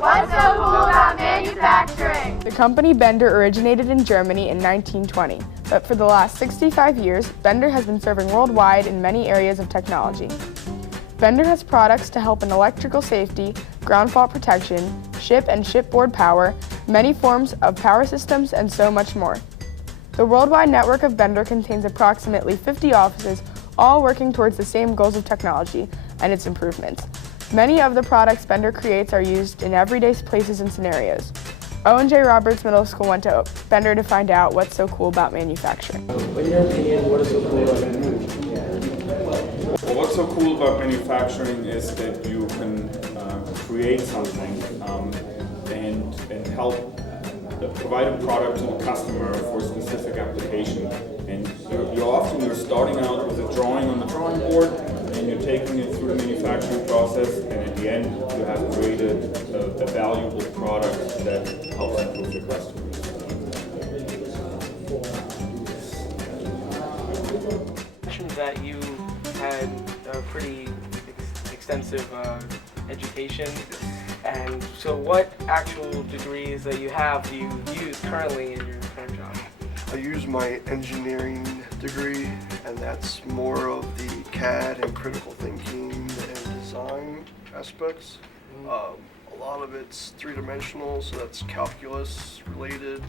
What's so cool about manufacturing? The company Bender originated in Germany in 1920, but for the last 65 years, Bender has been serving worldwide in many areas of technology. Bender has products to help in electrical safety, ground fault protection, ship and shipboard power, many forms of power systems, and so much more. The worldwide network of Bender contains approximately 50 offices, all working towards the same goals of technology and its improvements. Many of the products Bender creates are used in everyday places and scenarios. Owen J. Roberts Middle School went to Bender to find out what's so cool about manufacturing. In your opinion, what is so cool about manufacturing? Well, what's so cool about manufacturing is that you can create something and help provide a product to the customer for a specific application. And you're starting out with a drawing on the drawing board, and you're taking it through the manufacturing process, and at the end you have created a valuable product that helps improve your customers. You mentioned that you had a pretty extensive education, and so what actual degrees that you have do you use currently in your current job? I use my engineering degree, and that's more of the CAD and critical thinking and design aspects. A lot of it's three-dimensional, so that's calculus related.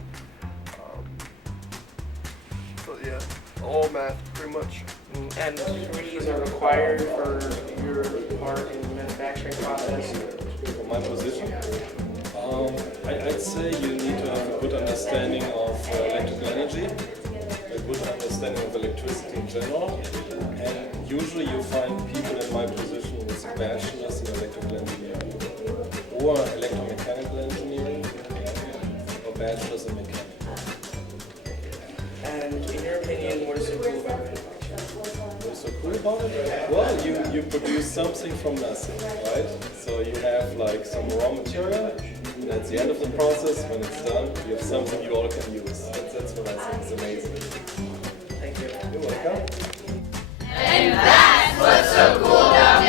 But yeah, all math pretty much. And degrees are required for your part in the manufacturing process? For my position, I'd say you need to have a good understanding of electrical energy, a good understanding of electricity in general, and usually you find people in my position with bachelors in electrical engineering, or electromechanical engineering, or bachelors in mechanics. And in your opinion, what is so cool about it? What is so cool about it? Well, you produce something from nothing, right? So you have like some raw material, and at the end of the process, when it's done, you have something you all can use. That's what I think is amazing. Thank you. You're welcome. And that's what's so cool about